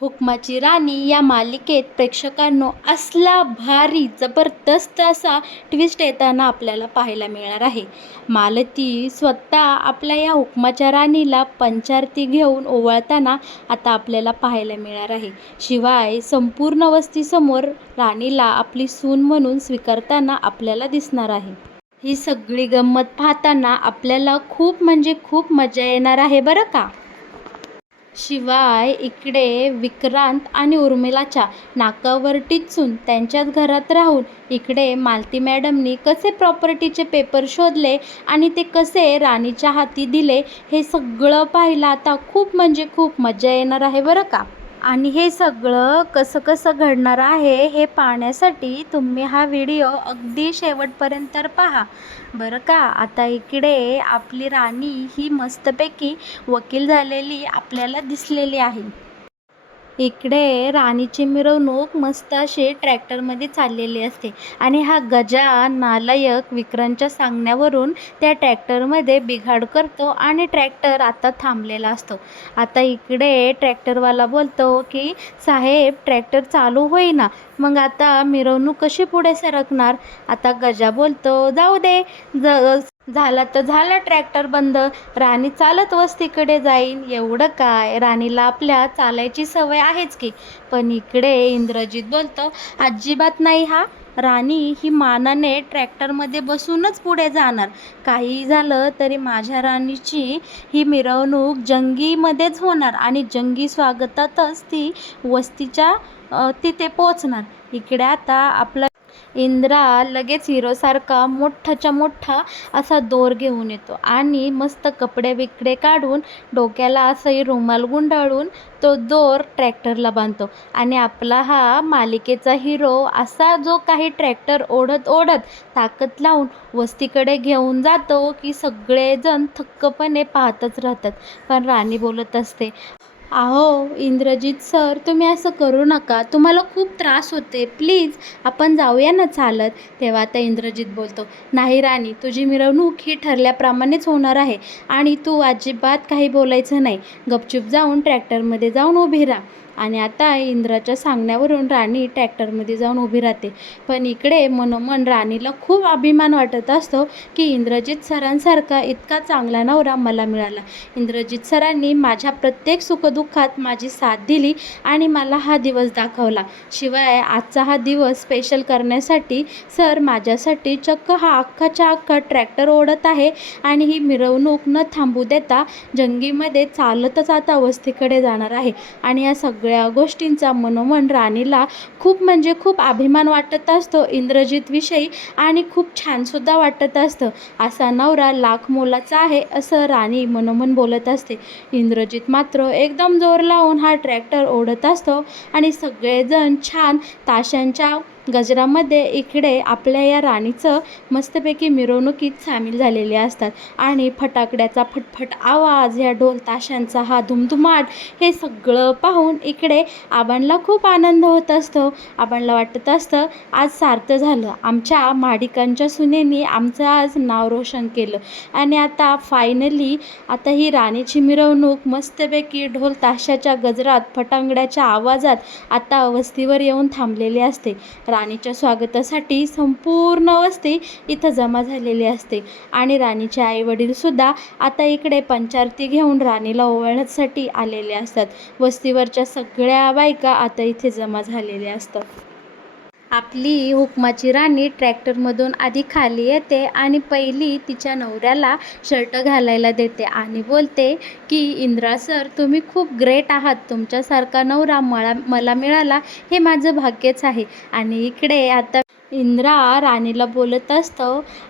हुकमाची राणी या मालिकेत प्रेक्षकांनो असला भारी जबरदस्त असा ट्विस्ट येताना आपल्याला पाहायला मिळणार आहे. मालती स्वतः आपल्या या हुकमाच्या राणीला पंचारती घेऊन ओवाळताना आता आपल्याला पाहायला मिळणार आहे. शिवाय संपूर्ण वस्तीसमोर राणीला आपली सून म्हणून स्वीकारताना आपल्याला दिसणार आहे. ही सगळी गंमत पाहताना आपल्याला खूप म्हणजे खूप मजा येणार आहे बरं का. शिवाय इकडे विक्रांत आणि उर्मिलाच्या नाकावर टिचून त्यांच्याच घरात राहून इकडे मालती मॅडमनी कसे प्रॉपर्टीचे पेपर शोधले आणि ते कसे राणीच्या हाती दिले हे सगळं पाहायला आता खूप म्हणजे खूप मजा येणार आहे बरं का. आणि हे सगळं कसं कसं घडणार आहे हे पाहण्यासाठी तुम्ही हा व्हिडिओ अगदी शेवटपर्यंत पहा बरं का. आता इकडे आपली राणी ही मस्तपैकी वकील झालेली आपल्याला दिसलेली आहे. इकडे राणीची मिरवणूक मस्त अशी ट्रॅक्टरमध्ये चाललेली असते आणि हा गजा नालायक विक्रांतच्या सांगण्यावरून त्या ट्रॅक्टरमध्ये बिघाड करतो आणि ट्रॅक्टर आता थांबलेला असतो. आता इकडे ट्रॅक्टरवाला बोलतो की साहेब ट्रॅक्टर चालू होईना, मग आता मिरवणूक कशी पुढे सरकणार. आता गजा बोलतो जाऊ दे, झाला तर झाला ट्रॅक्टर बंद, राणी चालत वस्तीकडे जाईन, एवढं काय, राणीला आपल्या चालायची सवय आहेच की. पण इकडे इंद्रजित बोलतो अजिबात नाही, हा राणी ही मानाने ट्रॅक्टरमध्ये बसूनच पुढे जाणार, काही झालं तरी माझ्या राणीची ही मिरवणूक जंगीमध्येच होणार आणि जंगी स्वागतातच ती वस्तीच्या तिथे पोचणार. इकडे आता आपला इंद्रा लगेच हिरोसारखा मोठाच्या मोठा असा दोर घेऊन येतो आणि मस्त कपडे बिकडे काढून डोक्याला असंही रुमाल गुंडाळून तो दोर ट्रॅक्टरला बांधतो आणि आपला हा मालिकेचा हिरो असा जो काही ट्रॅक्टर ओढत ओढत ताकद लावून वस्तीकडे घेऊन जातो की सगळेजण थक्कपणे पाहतच राहतात. पण राणी बोलत असते अहो इंद्रजित सर, तुम्ही असं करू नका, तुम्हाला खूप त्रास होते, प्लीज आपण जाऊया ना चालत. तेव्हा आता इंद्रजित बोलतो नाही राणी, तुझी मिरवणूक ही ठरल्याप्रमाणेच होणार आहे आणि तू अजिबात काही बोलायचं नाही, गपचूप जाऊन ट्रॅक्टरमध्ये जाऊन उभी राहा. आणि आता इंद्राच्या सांगण्यावरून राणी ट्रॅक्टरमध्ये जाऊन उभी राहते. पण इकडे मनोमन राणीला खूप अभिमान वाटत असतो की इंद्रजित सरांसारखा इतका चांगला नवरा मला मिळाला. इंद्रजित सरांनी माझ्या प्रत्येक सुखदुःखात माझी साथ दिली आणि मला हा दिवस दाखवला. शिवाय आजचा हा दिवस स्पेशल करण्यासाठी सर माझ्यासाठी चक्क हा अख्खाच्या अख्खा ट्रॅक्टर ओढत आहे आणि ही मिरवणूक न थांबू देता जंगीमध्ये चालतच आता वस्तीकडे जाणार आहे. आणि या सगळ्या गोष्टींचा मनोमन राणीला खूप म्हणजे खूप अभिमान वाटत असतो इंद्रजितविषयी आणि खूप छानसुद्धा वाटत असतं. असा नवरा लाख मोलाचा आहे असं राणी मनोमन बोलत असते. इंद्रजित मात्र एकदम जोर लावून हा ट्रॅक्टर ओढत असतो आणि सगळेजण छान ताशांच्या गजरामध्ये इकडे आपल्या या राणीचं मस्तपैकी मिरवणुकीत सामील झालेले असतात आणि फटाकड्याचा फटफट आवाज, या ढोल ताशांचा हा धुमधुमाट, हे सगळं पाहून इकडे आबांना खूप आनंद होत असतो. आबांना वाटत असतं आज सार्थ झालं, आमच्या माडिकांच्या सुनेनी आमचं आज नाव रोशन केलं. आणि आता फायनली आता ही राणीची मिरवणूक मस्तपैकी ढोल ताशाच्या गजरात फटांगड्याच्या आवाजात आता वस्तीवर येऊन थांबलेली असते. राणीच्या स्वागतासाठी संपूर्ण वस्ती इथं जमा झालेली असते आणि राणीचे आईवडीलसुद्धा आता इकडे पंचारती घेऊन राणीला ओवाळण्यासाठी आलेले असतात. वस्तीवरच्या सगळ्या बायका आता इथे जमा झालेल्या असतात. आपली हुकमाची राणी ट्रॅक्टरमधून आधी खाली येते आणि पहिली तिच्या नवऱ्याला शर्ट घालायला देते आणि बोलते की इंद्रा सर, तुम्ही खूप ग्रेट आहात, तुमच्यासारखा नवरा मला मिळाला हे माझं भाग्यच आहे. आणि इकडे आता इंद्रा राणीला बोलत असतो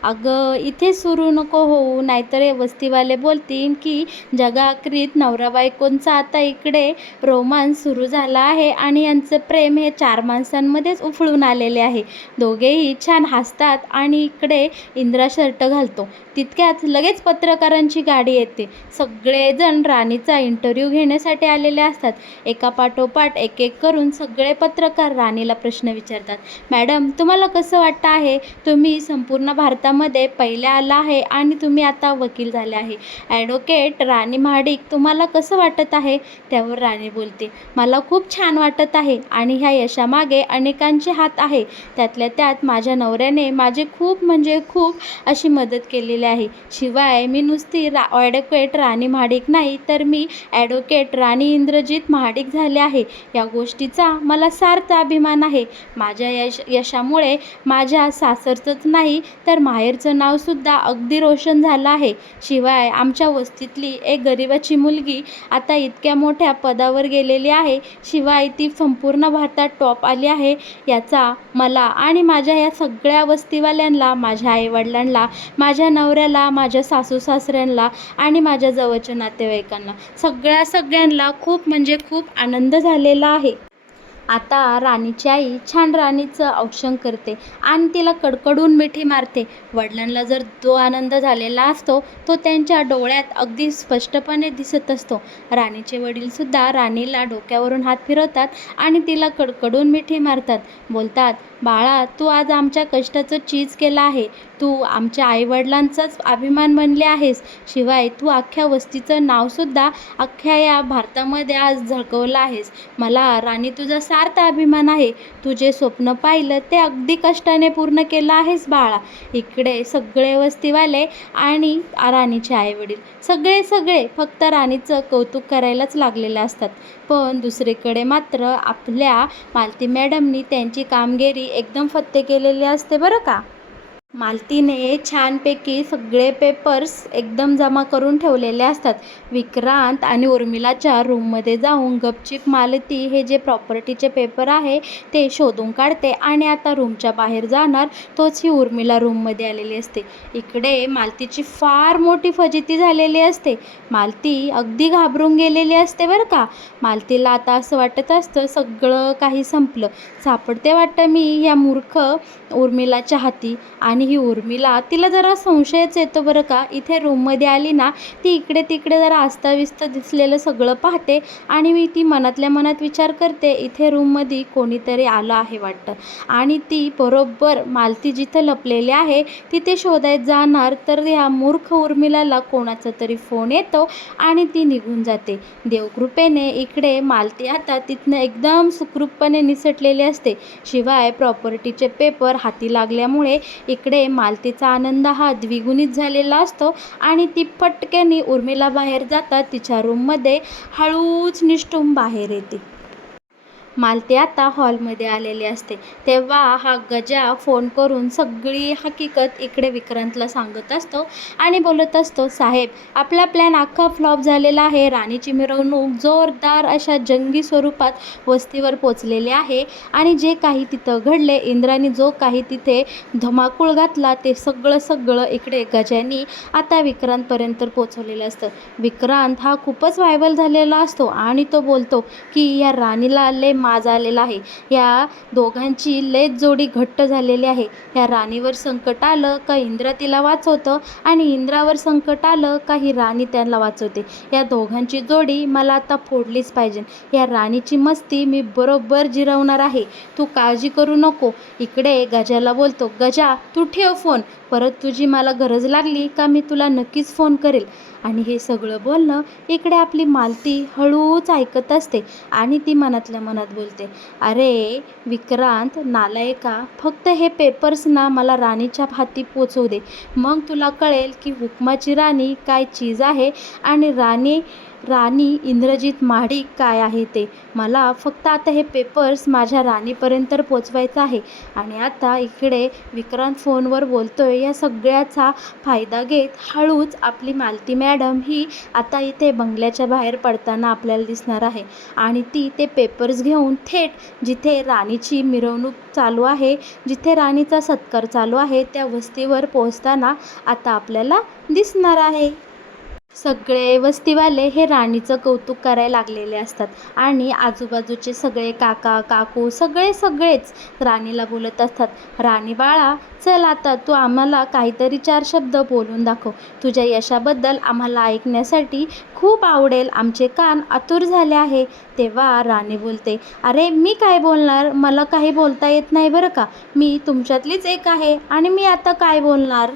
अगं इथे सुरू नको होऊ, नाहीतर हे वस्तीवाले बोलतील की जगाकृत नवरा बायकोंचा आता इकडे रोमांस सुरू झाला आहे आणि यांचं प्रेम हे 4 माणसांमध्येच उफळून आलेले आहे. दोघेही छान हसतात आणि इकडे इंद्रा शर्ट घालतो. तितक्यात लगेच पत्रकारांची गाडी येते. सगळेजण राणीचा इंटरव्ह्यू घेण्यासाठी आलेले असतात. एका पाठोपाठ एक एक करून सगळे पत्रकार राणीला प्रश्न विचारतात. मॅडम, तुम्हाला कसं वाटतं आहे? तुम्ही संपूर्ण भारतामध्ये पहिले आला आहे आणि तुम्ही आता वकील झाले आहे. ॲडव्होकेट राणी महाडिक, तुम्हाला कसं वाटत आहे? त्यावर राणी बोलते, मला खूप छान वाटत आहे आणि ह्या यशामागे अनेकांचे हात आहे. त्यातल्या त्यात माझ्या नवऱ्याने माझी खूप म्हणजे खूप अशी मदत केलेली आहे. शिवाय मी नुसती ॲडव्होकेट राणी महाडिक नाही, तर मी ॲडव्होकेट राणी इंद्रजित महाडिक झाले आहे. या गोष्टीचा मला सार्थ अभिमान आहे. माझ्या यशामुळे माझ्या सासरचंच नाही तर माहेरचं नावसुद्धा अगदी रोशन झालं आहे. शिवाय आमच्या वस्तीतली एक गरिबाची मुलगी आता इतक्या मोठ्या पदावर गेलेली आहे. शिवाय ती संपूर्ण भारतात टॉप आली आहे. याचा मला आणि माझ्या या सगळ्या वस्तीवाल्यांना, माझ्या आईवडिलांना, माझ्या नवऱ्याला, माझ्या सासू-सासऱ्यांना आणि माझ्या जवळच्या नातेवाईकांना सगळ्यांना खूप म्हणजे खूप आनंद झालेला आहे. आता राणीची आई छान राणीचं औक्षण करते आणि तिला कडकडून मिठी मारते. वडिलांना जर जो आनंद झालेला असतो तो त्यांच्या डोळ्यात अगदी स्पष्टपणे दिसत असतो. राणीचे वडीलसुद्धा राणीला डोक्यावरून हात फिरवतात आणि तिला कडकडून मिठी मारतात. बोलतात, बाळा, तू आज आमच्या कष्टाचं चीज केलं आहे. तू आमच्या आईवडिलांचाच अभिमान बनले आहेस. शिवाय तू अख्ख्या वस्तीचं नावसुद्धा अख्ख्या या भारतामध्ये आज झळकवलं आहेस. मला राणी तुझा सार्थ अभिमान आहे. तू जे स्वप्न पाहिलं ते अगदी कष्टाने पूर्ण केलं आहेस बाळा. इकडे सगळे वस्तीवाले आणि राणीचे आईवडील सगळे फक्त राणीचं कौतुक करायलाच लागलेले असतात. पण दुसरीकडे मात्र आपल्या मालती मॅडमनी त्यांची कामगिरी एकदम फत्ते केलेली असते बरं का. मालतीने छानपैकी सगळे पेपर्स एकदम जमा करून ठेवलेले असतात. विक्रांत आणि उर्मिलाच्या रूममध्ये जाऊन गपचिप मालती हे जे प्रॉपर्टीचे पेपर आहे ते शोधून काढते आणि आता रूमच्या बाहेर जाणार तोच ही उर्मिला रूममध्ये आलेली असते. इकडे मालतीची फार मोठी फजिती झालेली असते. मालती अगदी घाबरून गेलेली असते बरं का. मालतीला आता असं वाटत असतं सगळं काही संपलं, सापडते वाटतं मी ह्या मूर्ख उर्मिलाच्या हाती. आणि ही उर्मिला, तिला जरा संशयच येतो बरं का. इथे रूममध्ये आली ना, ती इकडे तिकडे जरा अस्ताव्यस्त दिसलेलं सगळं पाहते आणि ती मनातल्या मनात विचार करते, इथे रूममध्ये कोणीतरी आलं आहे वाटतं. आणि ती बरोबर मालती जिथं लपलेली आहे तिथे शोधायला जाणार तर ह्या मूर्ख उर्मिलाला कोणाचा तरी फोन येतो आणि ती निघून जाते. देवकृपेने इकडे मालती आता तिथनं एकदम सुखरूपपणे निसटलेली असते. शिवाय प्रॉपर्टीचे पेपर हाती लागल्यामुळे इकडे मालतीचा आनंद हा द्विगुणित झालेला असतो आणि ती पटकन उर्मिला बाहेर जातात तिच्या रूममध्ये हळूच निष्ठून बाहेर येते. मालती आता हॉलमध्ये आलेली असते. तेव्हा हा गजा फोन करून सगळी हकीकत इकडे विक्रांतला सांगत असतो आणि बोलत असतो, साहेब, आपला प्लॅन अख्खा फ्लॉप झालेला आहे. राणीची मिरवणूक जोरदार अशा जंगी स्वरूपात वस्तीवर पोचलेली आहे आणि जे काही तिथं घडले, इंद्राने जो काही तिथे धमाकूळ घातला ते सगळं इकडे गजानी आता विक्रांतपर्यंत पोचवलेलं असतं. विक्रांत हा खूपच व्हायबल झालेला असतो आणि तो बोलतो की या राणीला लय माज आलेला आहे. या दोघांची लयच जोडी घट्ट झालेली आहे. या राणीवर संकट आलं का इंद्र तिला वाचवतं आणि इंद्रावर संकट आलं का ही राणी त्यांना वाचवते. या दोघांची जोडी मला आता फोडलीच पाहिजे. या राणीची मस्ती मी बरोबर जिरवणार आहे. तू काळजी करू नको. इकडे गजाला बोलतो, गजा, तू ठेव फोन. परत तुझी मला गरज लागली का मी तुला नक्कीच फोन करेल. आणि हे सगळं बोलणं इकडे आपली मालती हळूच ऐकत असते आणि ती मनातल्या मनात बोलते, अरे विक्रांत नालायका, फक्त हे पेपर्स ना मला राणीच्या हाती पोचवू दे. मग तुला कळेल की हुकमाची राणी काय चीज आहे आणि राणी इंद्रजित महाडिक काय आहे ते. मला फक्त आता हे पेपर्स माझ्या राणीपर्यंत पोचवायचं आहे. आणि आता इकडे विक्रांत फोनवर बोलतोय. या सगळ्याचा फायदा घेत हळूच आपली मालती मॅडम ही आता इथे बंगल्याच्या बाहेर पडताना आपल्याला दिसणार आहे आणि ती ते पेपर्स घेऊन थेट जिथे राणीची मिरवणूक चालू आहे, जिथे राणीचा सत्कार चालू आहे, त्या वस्तीवर पोहोचताना आता आपल्याला दिसणार आहे. सगळे वस्तीवाले हे राणीचं कौतुक करायला लागलेले असतात आणि आजूबाजूचे सगळे काका काकू सगळेच राणीला बोलत असतात, राणी बाळा, चल आता तू आम्हाला काहीतरी 4 शब्द बोलून दाखव. तुझ्या यशाबद्दल आम्हाला ऐकण्यासाठी खूप आवडेल. आमचे कान आतुर झाले आहे. तेव्हा राणी बोलते, अरे मी काय बोलणार, मला काही बोलता येत नाही बरं का. मी तुमच्यातलीच एक आहे आणि मी आता काय बोलणार.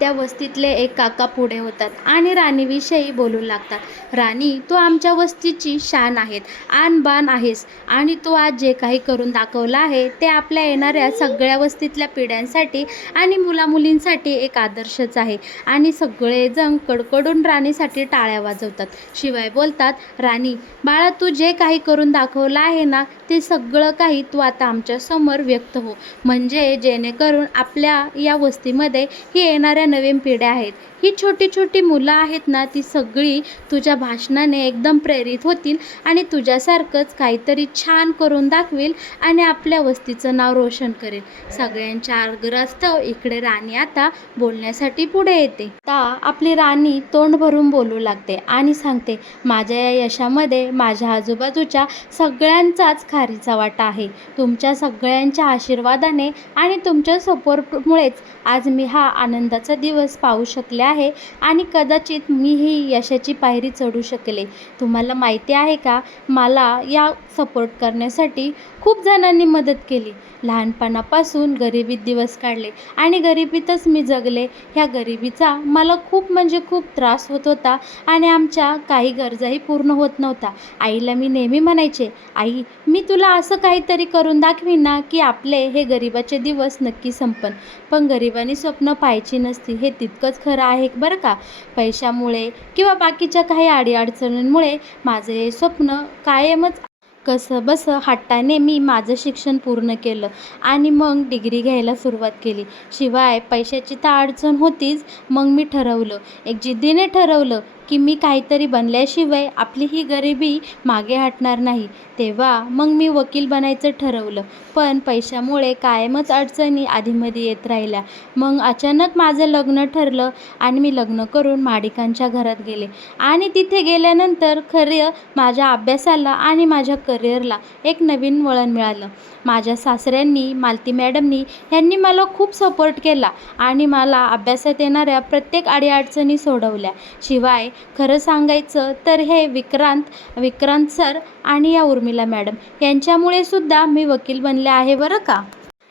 त्या वस्तीतले एक काका पुढे होतात आणि राणीविषयी बोलू लागतात. राणी, तू आमच्या वस्तीची शान आहेत, आन-बान आहेस आणि तू आज जे काही करून दाखवलं आहे ते आपल्या येणाऱ्या सगळ्या वस्तीतल्या पिढ्यांसाठी आणि मुलामुलींसाठी एक आदर्शच आहे. आणि सगळेजण कडकडून राणीसाठी टाळ्या वाजवतात. शिवाय बोलतात, राणी बाळा, तू जे काही करून दाखवलं आहे ना, ते सगळं काही तू आता आमच्यासमोर व्यक्त हो, म्हणजे जेणेकरून आपल्या या वस्तीमध्ये ही येणाऱ्या नवीन पिढ्या आहेत, ही छोटी छोटी मुलं आहेत ना, ती सगळी तुझ्या भाषणाने एकदम प्रेरित होतील आणि तुझ्यासारखंच काहीतरी छान करून दाखवेल आणि आपल्या वस्तीचं नाव रोशन करेल. सगळ्यांच्या आग्रहास्तव इकडे राणी आता बोलण्यासाठी पुढे येते. आता आपली राणी तोंड भरून बोलू लागते आणि सांगते, माझ्या या यशामध्ये माझ्या आजूबाजूच्या सगळ्यांचाच खारीचा वाटा आहे. तुमच्या सगळ्यांच्या आशीर्वादाने आणि तुमच्या सपोर्टमुळेच आज मी हा आनंदाचा दिवस पाहू शकले आहे आणि कदाचित मी ही यशाची पायरी चढू शकले. तुम्हाला माहिती आहे का, मला या सपोर्ट करण्यासाठी खूप जणांनी मदत केली. लहानपणापासून गरिबीत दिवस काढले आणि गरिबीतच मी जगले. ह्या गरिबीचा मला खूप म्हणजे खूप त्रास होत होता आणि आमच्या काही गरजाही पूर्ण होत नव्हत्या. आईला मी नेहमी म्हणायचे, आई, मी तुला असं काहीतरी करून दाखवीन ना की आपले हे गरिबाचे दिवस नक्की संपन. पण गरिबांनी स्वप्न पाहायची नसती, हे तितकंच खरं आहे बरं का. पैशामुळे किंवा बाकीच्या काही अडीअडचणींमुळे माझं हे स्वप्न कायमच कसंबसं हट्टाने मी माझं शिक्षण पूर्ण केलं आणि मग डिग्री घ्यायला सुरुवात केली. शिवाय पैशाची तर अडचण होतीच. मग मी ठरवलं, एक जिद्दीने ठरवलं की मी काहीतरी बनल्याशिवाय आपली ही गरिबी मागे हटणार नाही. तेव्हा मग मी वकील बनायचं ठरवलं. पण पैशामुळे कायमच अडचणी आधीमध्ये येत राहिल्या. मग अचानक माझं लग्न ठरलं आणि मी लग्न करून माडिकांच्या घरात गेले आणि तिथे गेल्यानंतर खरं माझ्या अभ्यासाला आणि माझ्या करिअरला एक नवीन वळण मिळालं. माझ्या सासऱ्यांनी, मालती मॅडमनी यांनी मला खूप सपोर्ट केला आणि मला अभ्यासात येणाऱ्या प्रत्येक अडीअडचणी सोडवल्या. शिवाय खरं सांगायचं तर हे विक्रांत सर आणि या उर्मिला मॅडम यांच्यामुळे सुद्धा मी वकील बनले आहे बरं का.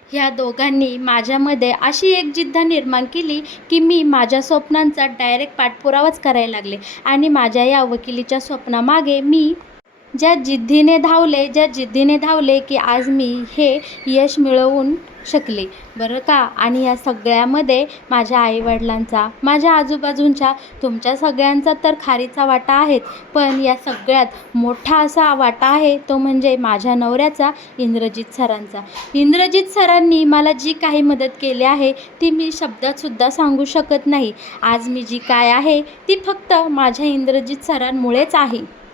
ह्या दोघांनी माझ्यामध्ये अशी एक जिद्द निर्माण केली की मी माझ्या स्वप्नांचा डायरेक्ट पाठपुरावाच करायला लागले आणि माझ्या या वकिलीच्या स्वप्नामागे मी ज्या जिद्दीने धावले की आज मी हे यश मिळवून शकले बरं का. आणि या सगळ्यामध्ये माझ्या आईवडिलांचा, माझ्या आजूबाजूंच्या, तुमच्या सगळ्यांचा तर खारीचा वाटा आहेच, पण या सगळ्यात मोठा असा वाटा आहे तो म्हणजे माझ्या नवऱ्याचा, इंद्रजित सरांचा. इंद्रजित सरांनी मला जी काही मदत केली आहे ती मी शब्दातसुद्धा सांगू शकत नाही. आज मी जी काय आहे ती फक्त माझ्या इंद्रजित सरांमुळेच आहे.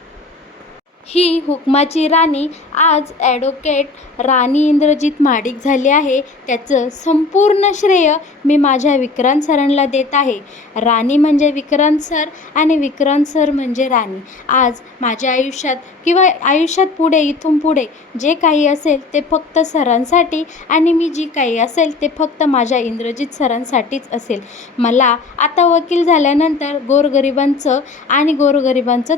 ही हुकमाची राणी आज ॲडव्होकेट राणी इंद्रजित माडिक झाली आहे. त्याचं संपूर्ण श्रेय मी माझ्या विक्रांत सरांना देत आहे. राणी म्हणजे विक्रांत सर आणि विक्रांत सर म्हणजे राणी. आज माझ्या आयुष्यात किंवा आयुष्यात पुढे, इथून पुढे जे काही असेल ते फक्त सरांसाठी आणि मी जी काही असेल ते फक्त माझ्या इंद्रजित सरांसाठीच असेल. मला आता वकील झाल्यानंतर गोरगरिबांचंच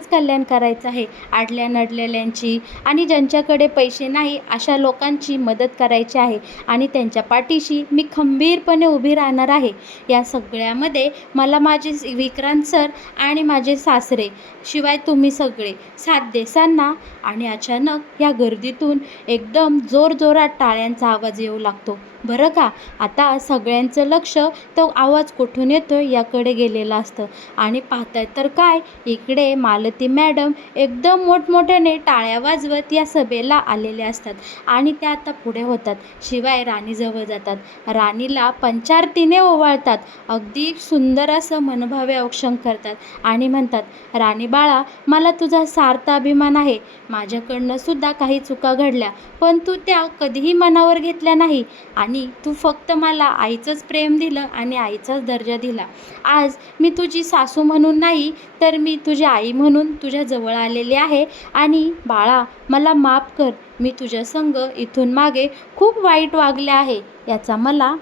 कल्याण करायचं आहे. आडल्या नडलेल्यांची आणि ज्यांच्याकडे पैसे नाही अशा लोकांची मदत करायची आहे आणि त्यांच्या पाठीशी मी खंबीरपणे उभी राहणार आहे. या सगळ्यामध्ये मला माझे विक्रांत सर आणि माझे सासरे शिवाय तुम्ही सगळे साथ देसान ना. आणि अचानक या गर्दीतून एकदम जोरजोरात टाळ्यांचा आवाज येऊ लागतो बरं का. आता सगळ्यांचं लक्ष तो आवाज कुठून येतो याकडे गेलेलं असतं आणि पाहताय तर काय, इकडे मालती मॅडम एकदम मोठमोठ्याने टाळ्या वाजवत या सभेला आलेल्या असतात आणि त्या आता पुढे होतात. शिवाय राणीजवळ जातात, राणीला पंचारतीने ओवाळतात, अगदी सुंदर असं मनभावे औक्षण करतात आणि म्हणतात, राणी बाळा, मला तुझा सार्थ अभिमान आहे. माझ्याकडनं सुद्धा काही चुका घडल्या पण तू त्या कधीही मनावर घेतल्या नाही आणि राणी, तू फक्त मला आईचंच प्रेम दिलं आणि आईचाच दर्जा दिला. आज मी तुझी सासू म्हणून नाही, तर मी तुझी आई म्हणून तुझ्या जवळ आलेली आहे. आणि बाळा, मला माफ कर. मी तुझ्या संग इथून मागे खूप वाईट वागले आहे. याचा मला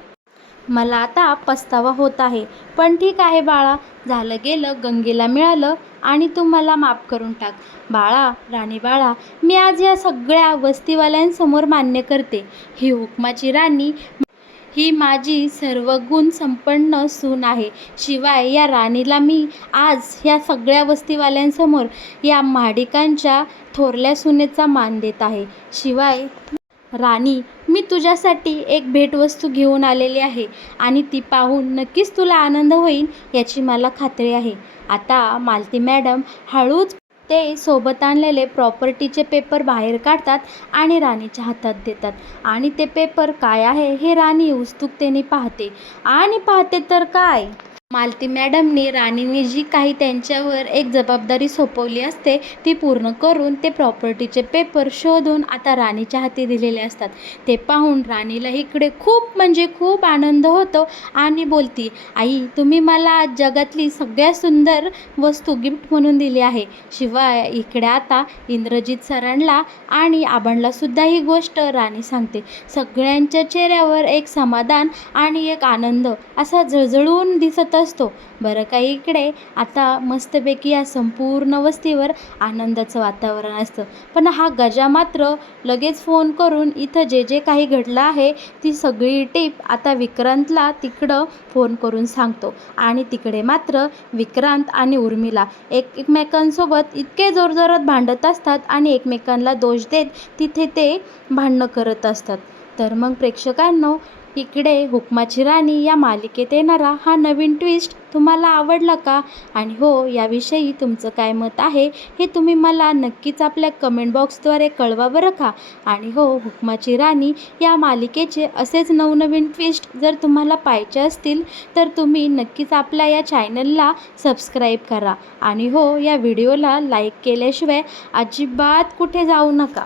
आता पस्तावा होत आहे. पण ठीक आहे बाळा, झालं गेलं गंगेला मिळालं आणि तू मला माफ करून टाक. बाळा, राणी बाळा, मी आज या सगळ्या वस्तीवाल्यांसमोर मान्य करते, ही हुकमाची राणी ही माझी सर्व गुण संपन्न सून आहे. शिवाय या राणीला मी आज ह्या सगळ्या वस्तीवाल्यांसमोर या महाडिकांच्या थोरल्या सुनेचा मान देत आहे. शिवाय राणी, मी तुझ्यासाठी एक भेटवस्तू घेऊन आलेली आहे आणि ती पाहून नक्कीच तुला आनंद होईल याची मला खात्री आहे. आता मालती मॅडम हळूच ते सोबत आणलेले प्रॉपर्टीचे पेपर बाहेर काढतात आणि राणीच्या हातात देतात. आणि ते पेपर काय आहे हे राणी उत्सुकतेने पाहते. आणि पाहते तर काय, मालती मॅडमनी राणीने जी काही त्यांच्यावर एक जबाबदारी सोपवली असते ती पूर्ण करून ते प्रॉपर्टीचे पेपर शोधून आता राणीच्या हाती दिलेले असतात. ते पाहून राणीला इकडे खूप म्हणजे खूप आनंद होतो आणि बोलती, आई, तुम्ही मला आज जगातली सगळ्यात सुंदर वस्तू गिफ्ट म्हणून दिली आहे. शिवाय इकडे आता इंद्रजित सरांना आणि आबांना सुद्धा ही गोष्ट राणी सांगते. सगळ्यांच्या चेहऱ्यावर एक समाधान आणि एक आनंद असा झळझळून दिसत असतो. बरं का, इकडे आता मस्तपैकी या संपूर्ण वस्तीवर आनंदाचं वातावरण असतं. पण हा गजा मात्र लगेच फोन करून इथं जे जे काही घडलं आहे ती सगळी टीप आता विक्रांतला तिकडं फोन करून सांगतो. आणि तिकडे मात्र विक्रांत आणि उर्मिला एकमेकांसोबत इतके जोरजोरात भांडत असतात आणि एकमेकांना दोष देत तिथे ते भांडणं करत असतात. तर मग प्रेक्षकांनो, इकडे हुकमाची राणी या मालिकेत येणारा हा नवीन ट्विस्ट तुम्हाला आवडला का? आणि हो, याविषयी तुमचं काय मत आहे हे तुम्ही मला नक्कीच आपल्या कमेंट बॉक्सद्वारे कळवा बरं का. आणि हो, हुकमाची राणी या मालिकेचे असेच नवनवीन ट्विस्ट जर तुम्हाला पाहायचे असतील तर तुम्ही नक्कीच आपल्या या चॅनलला सबस्क्राईब करा. आणि हो, या व्हिडिओला लाईक केल्याशिवाय अजिबात कुठे जाऊ नका.